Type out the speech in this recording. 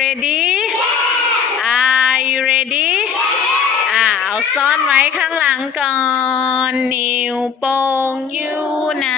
ready Are you ready อ่าเอาซ่อนไว้ข้างหลังก่อน นิ้วโป้งอยู่ไหน